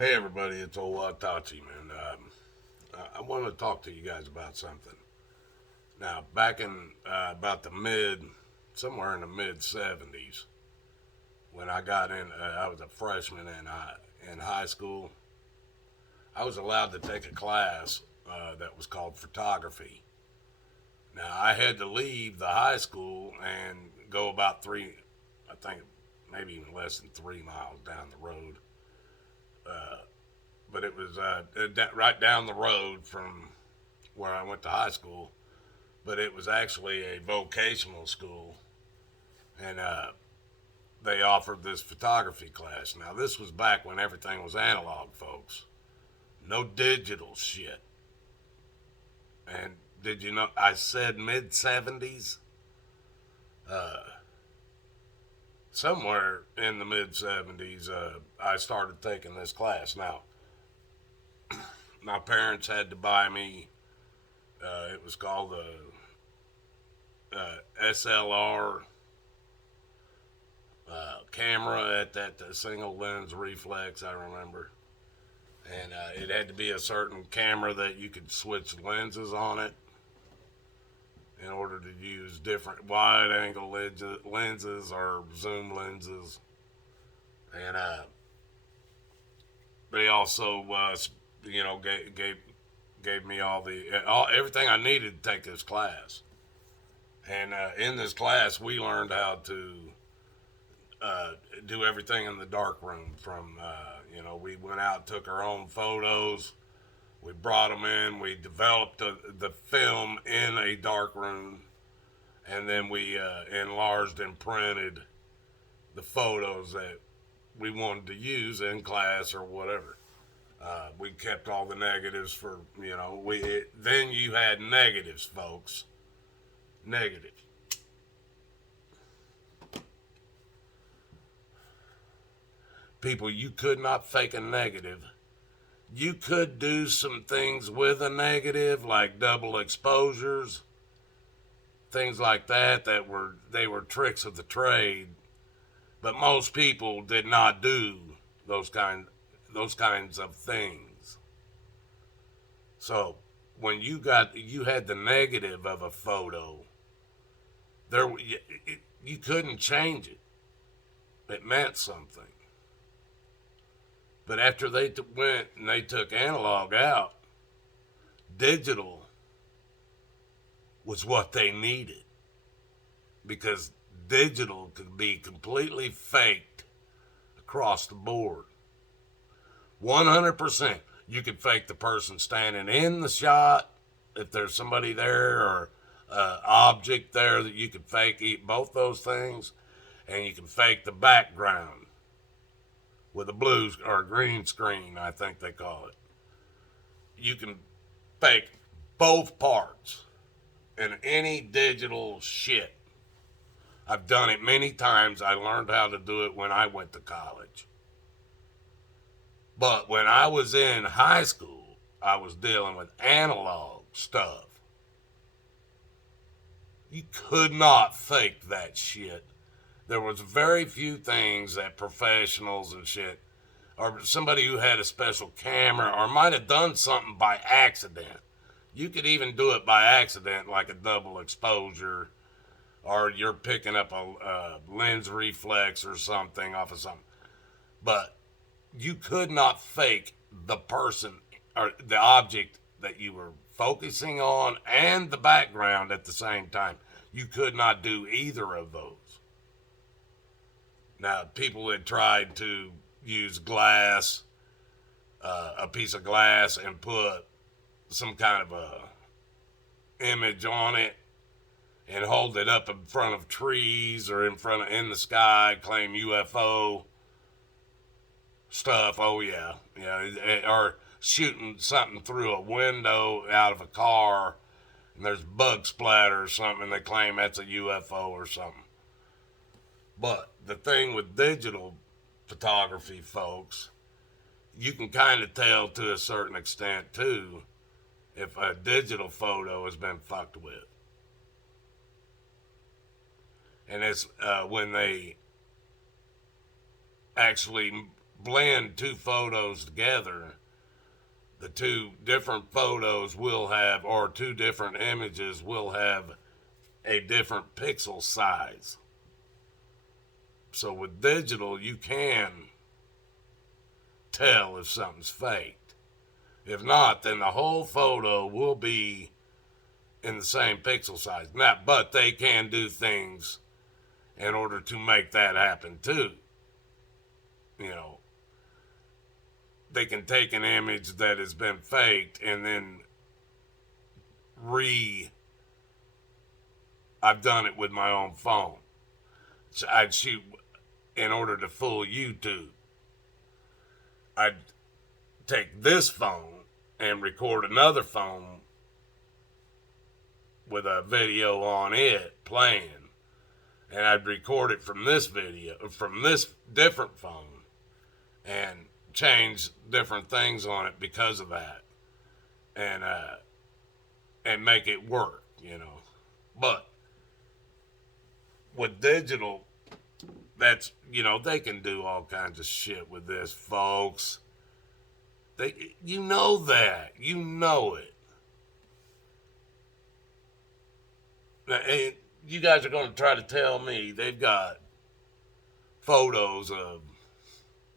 Hey everybody, it's old Tachi, man. I want to talk to you guys about something. Now, back in about somewhere in the mid '70s, when I got in, I was a freshman in high school. I was allowed to take a class that was called photography. Now, I had to leave the high school and go about I think maybe even less than 3 miles down the road. Uh, but it was right down the road from where I went to high school, but it was actually a vocational school, and they offered this photography class. Now, this was back when everything was analog, folks. No digital shit. And did you know I said mid 70s? Uh, Somewhere in the mid 70s, I started taking this class. Now, my parents had to buy me, it was called a SLR camera at that single lens reflex, I remember. And it had to be a certain camera that you could switch lenses on it in order to use different wide angle lenses or zoom lenses. And they also, gave me everything I needed to take this class. And in this class, we learned how to uh, do everything in the dark room. We went out, took our own photos, we brought them in, we developed the film in a dark room, and then we enlarged and printed the photos that we wanted to use in class or whatever. We kept all the negatives for, then you had negatives, folks. Negative. People, you could not fake a negative. You could do some things with a negative, like double exposures, things like that. They were tricks of the trade, but most people did not do those those kinds of things. So when you had the negative of a photo, you couldn't change it. It meant something. But after went and they took analog out, digital was what they needed, because digital could be completely faked across the board. 100%. You could fake the person standing in the shot if there's somebody there, or object there that you could fake both those things, and you can fake the background with a blue or green screen, I think they call it. You can fake both parts in any digital shit. I've done it many times. I learned how to do it when I went to college. But when I was in high school, I was dealing with analog stuff. You could not fake that shit. There was very few things that professionals and shit, or somebody who had a special camera, or might have done something by accident. You could even do it by accident, like a double exposure, or you're picking up a lens reflex or something off of something. But you could not fake the person or the object that you were focusing on and the background at the same time. You could not do either of those. Now, people had tried to use glass, a piece of glass, and put some kind of a image on it and hold it up in front of trees or in the sky, claim UFO stuff. Oh yeah, or shooting something through a window out of a car, and there's bug splatter or something, and they claim that's a UFO or something. But the thing with digital photography, folks, you can kind of tell to a certain extent too if a digital photo has been fucked with. And it's when they actually blend two photos together, the two different photos will have, or two different images will have a different pixel size. So with digital, you can tell if something's faked. If not, then the whole photo will be in the same pixel size. Now, but they can do things in order to make that happen too. You know, they can take an image that has been faked and then I've done it with my own phone. So I'd shoot in order to fool YouTube. I'd take this phone and record another phone with a video on it playing, and I'd record it from this different phone, and change different things on it because of that, and make it work, you know. But with digital, that's, you know, they can do all kinds of shit with this, folks. You know that. You know it. And you guys are going to try to tell me they've got photos of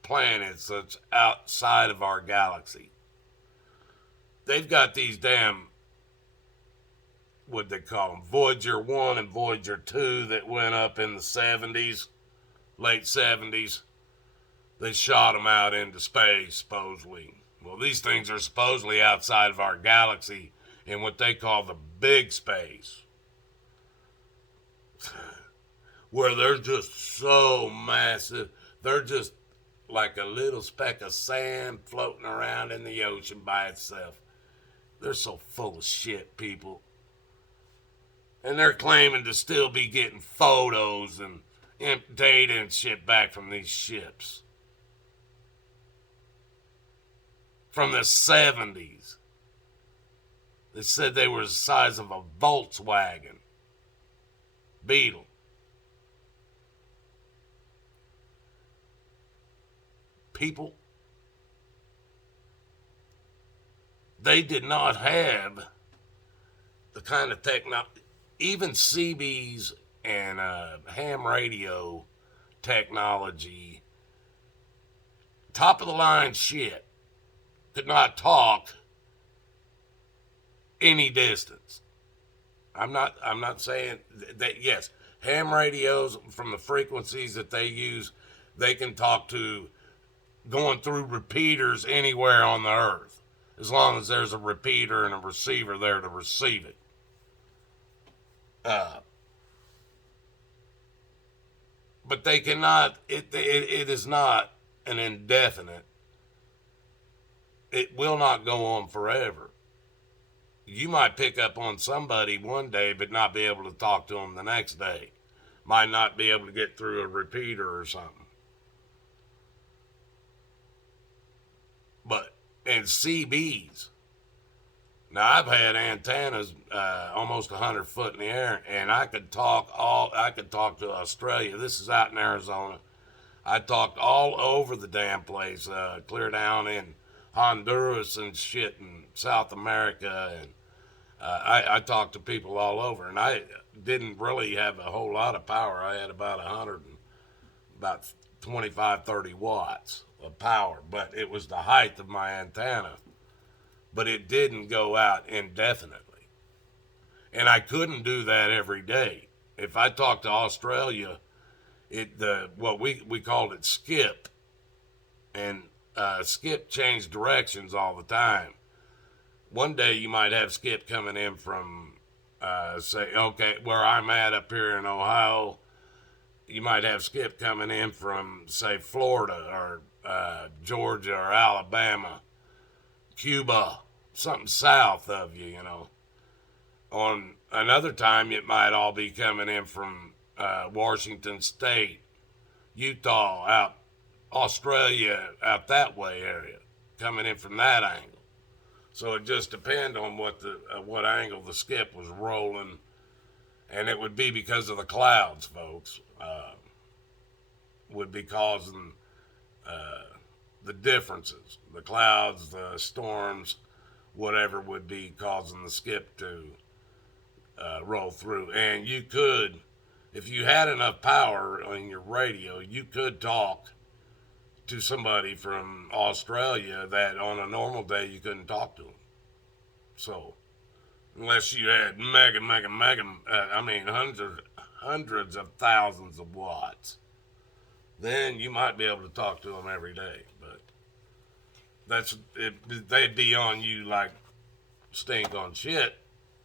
planets that's outside of our galaxy. They've got these damn, what they call them, Voyager 1 and Voyager 2 that went up in the 70s, late 70s. They shot them out into space, supposedly. Well, these things are supposedly outside of our galaxy in what they call the big space, where they're just so massive. They're just like a little speck of sand floating around in the ocean by itself. They're so full of shit, people. And they're claiming to still be getting photos and data and shit back from these ships. From the 70s. They said they were the size of a Volkswagen Beetle. People, they did not have the kind of technology, even CBs and ham radio technology, top of the line shit, could not talk any distance. I'm not saying that, yes, ham radios from the frequencies that they use, they can talk to going through repeaters anywhere on the earth, as long as there's a repeater and a receiver there to receive it. But they cannot, it is not an indefinite. It will not go on forever. You might pick up on somebody one day but not be able to talk to them the next day. Might not be able to get through a repeater or something. But, and CBs. Now, I've had antennas almost 100 foot in the air, and I could talk to Australia. This is out in Arizona. I talked all over the damn place, clear down in Honduras and shit in South America, and I talked to people all over, and I didn't really have a whole lot of power. I had about 25, 30 watts of power, but it was the height of my antenna. But it didn't go out indefinitely. And I couldn't do that every day. If I talked to Australia, what we called it skip, and skip changed directions all the time. One day you might have skip coming in from, where I'm at up here in Ohio. You might have skip coming in from, say, Florida or Georgia or Alabama, Cuba, something south of you, you know. On another time, it might all be coming in from Washington State, Utah, out Australia, out that way area, coming in from that angle. So it just depends on what angle the skip was rolling, and it would be because of the clouds, folks. Would be causing the differences, the clouds, the storms, whatever would be causing the skip to roll through. And you could, if you had enough power on your radio, you could talk to somebody from Australia that on a normal day you couldn't talk to them. So, unless you had hundreds of thousands of watts, then you might be able to talk to them every day. But they'd be on you like stink on shit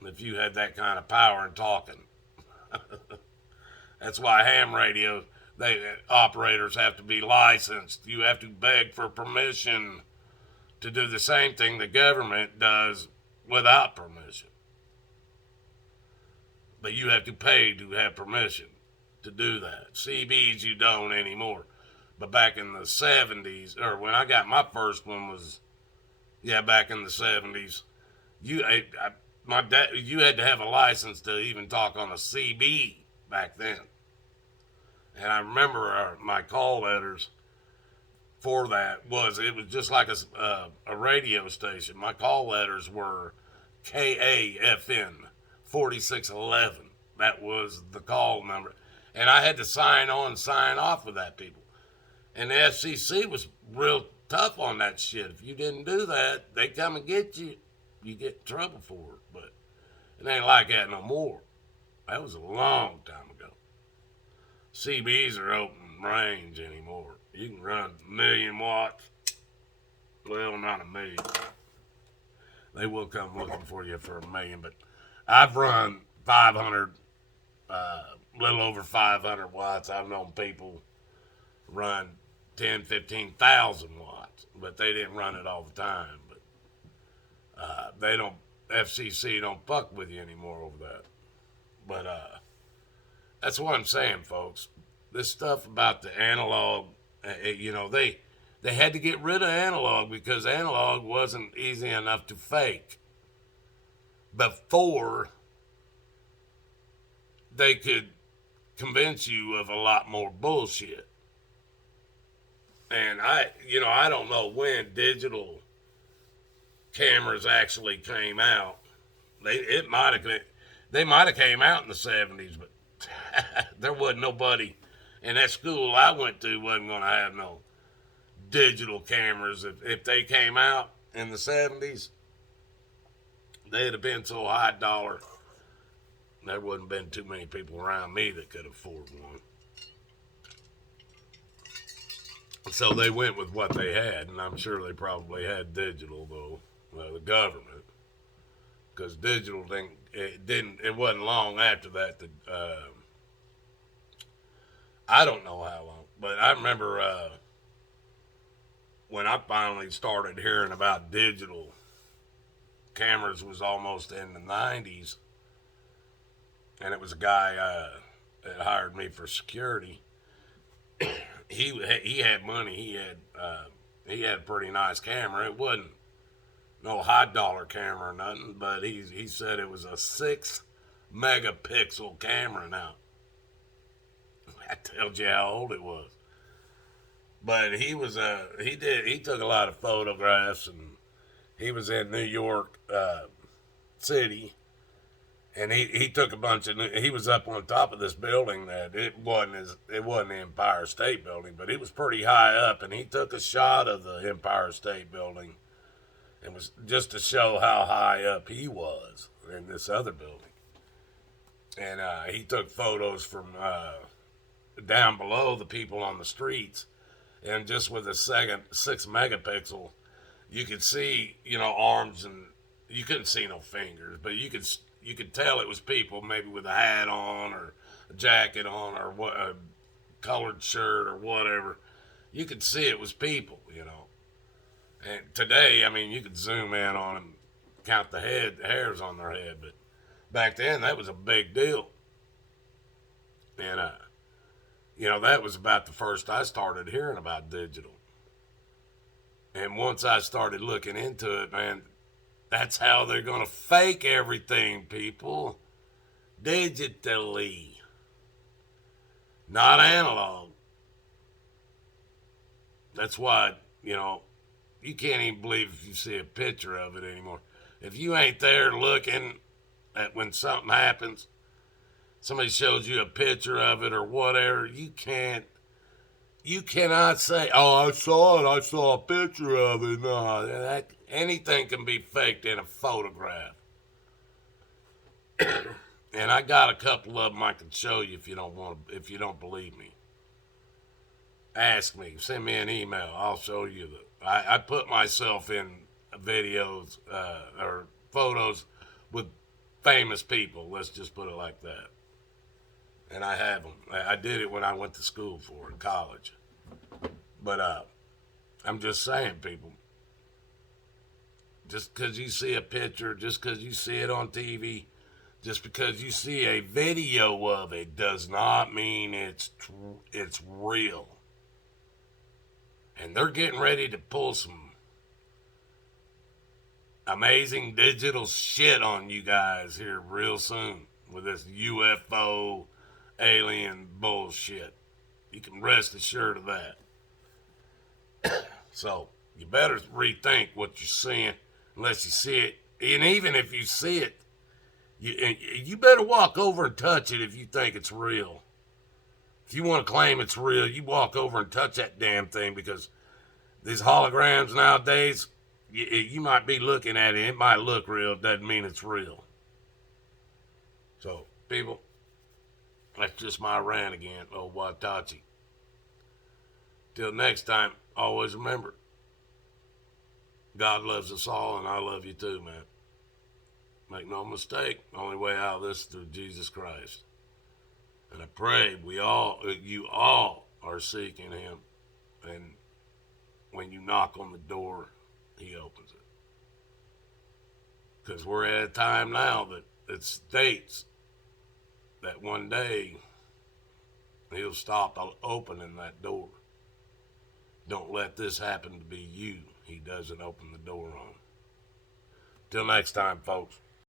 if you had that kind of power and talking. That's why ham radio operators have to be licensed. You have to beg for permission to do the same thing the government does without permission. But you have to pay to have permission to do that. CBs you don't anymore. But back in the 70s, or when I got my first one was, back in the 70s, you had to have a license to even talk on a CB back then. And I remember my call letters for that it was just like a radio station. My call letters were KAFN 4611. That was the call number. And I had to sign off with that people. And the FCC was real tough on that shit. If you didn't do that, they come and get you. You get in trouble for it. But it ain't like that no more. That was a long time ago. CBs are open range anymore. You can run 1 million watts. Well, not 1 million. They will come looking for you for 1 million, but I've run 500, little over 500 watts. I've known people run 10, 15,000 watts, but they didn't run it all the time. But FCC don't fuck with you anymore over that. But that's what I'm saying, folks. This stuff about the analog, they had to get rid of analog because analog wasn't easy enough to fake before they could convince you of a lot more bullshit. And I don't know when digital cameras actually came out. They might have came out in the 70s, but there wasn't nobody in that school I went to wasn't going to have no digital cameras. If they came out in the 70s, they'd have been so high dollar, there wouldn't have been too many people around me that could afford one. So they went with what they had, and I'm sure they probably had digital, though, the government. Because digital it wasn't long after that I don't know how long, but I remember when I finally started hearing about digital cameras was almost in the 90s, and it was a guy that hired me for security. He had money. He had a pretty nice camera. It wasn't no high dollar camera or nothing, but he said it was a 6 megapixel camera. Now that tells you how old it was. But he took a lot of photographs, and he was in New York City, and he took a bunch of. He was up on top of this building that it wasn't the Empire State Building, but it was pretty high up, and he took a shot of the Empire State Building. It was just to show how high up he was in this other building. And he took photos from down below the people on the streets. And just with a 6 megapixel, you could see, arms, and you couldn't see no fingers, but you could tell it was people maybe with a hat on or a jacket on or a colored shirt or whatever. You could see it was people, And today, you could zoom in on them, count the hairs on their head, but back then that was a big deal. And, that was about the first I started hearing about digital. And once I started looking into it, man, that's how they're going to fake everything, people. Digitally. Not analog. That's why You know, you can't even believe if you see a picture of it anymore. If you ain't there looking at when something happens, somebody shows you a picture of it or whatever, you cannot say, "Oh, I saw it. I saw a picture of it." No, anything can be faked in a photograph. And I got a couple of them I can show you if you don't believe me. Ask me, send me an email. I'll show you I put myself in videos or photos with famous people. Let's just put it like that. And I have them. I did it when I went to school for in college. But I'm just saying, people. Just because you see a picture, just because you see it on TV, just because you see a video of it, does not mean it's real. And they're getting ready to pull some amazing digital shit on you guys here real soon with this UFO alien bullshit. You can rest assured of that. So you better rethink what you're seeing unless you see it. And even if you see it, you better walk over and touch it if you think it's real. If you want to claim it's real, you walk over and touch that damn thing, because these holograms nowadays, you might be looking at it. It might look real. It doesn't mean it's real. So, people, that's just my rant again. Oh, Watachi. Till next time, always remember, God loves us all, and I love you too, man. Make no mistake, the only way out of this is through Jesus Christ. And I pray you all are seeking him. And when you knock on the door, he opens it. Because we're at a time now that it states that one day he'll stop opening that door. Don't let this happen to be you. He doesn't open the door on. Till next time, folks.